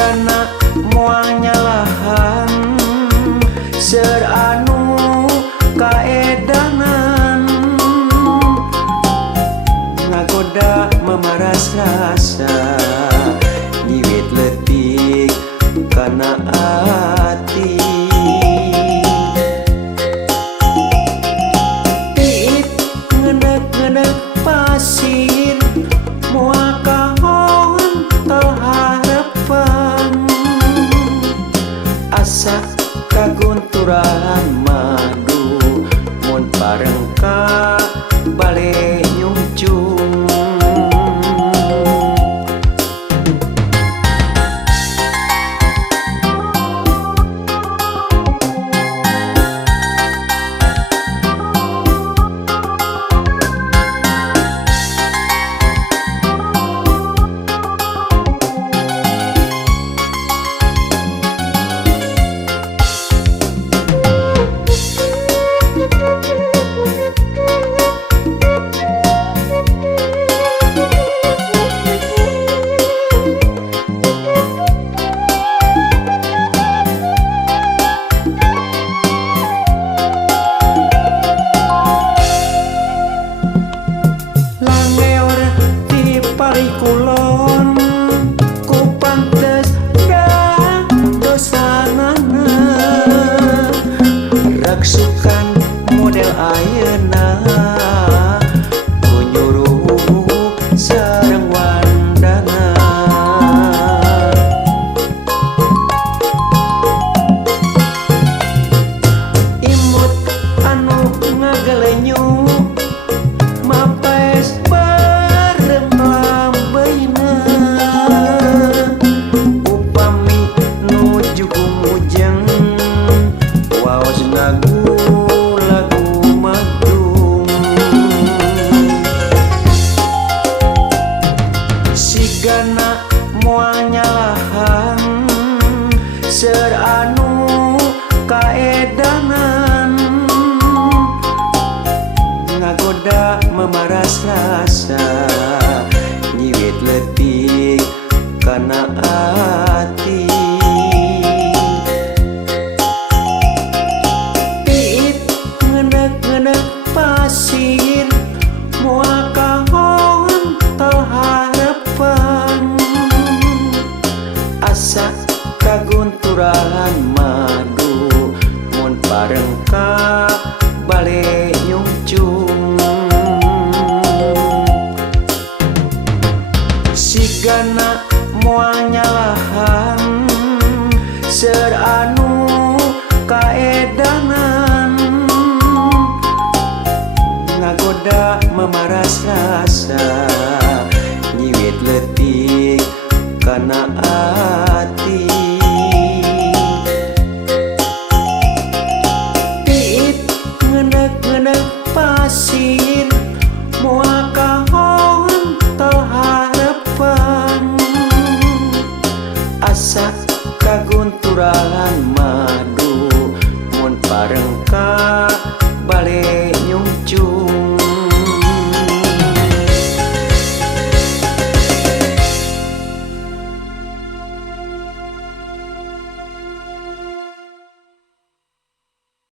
sigana moal nyalahan seur anu kaedangan ngagoda memaras rasa nyiwit letik kana ati tiit ngenek-ngenek pasir moal kahon teu harapan asa kagunturan madu mun bareng ka bale nyungcung kulon ku pantes dah dosanana raksukan model ayeuna ku nyuruh sareng wandana imut anu ngagelenyu mapes upami nuju kumujeng waos lagu madung sigana moal nyalahan seur anu kaedangan ngagoda memaras rasa nyiwit letik kana ati tiit ngenek-ngenek pasir moal kahon teu harapan asa kagunturan madu mun bareng ka bale nyungcung sigana moal nyalahan seur anu kaedangan ngagoda memaras rasa nyiwit letik kana ati tiit ngenek-ngenek pasir moal kahon teu harapan asa kagunturan madu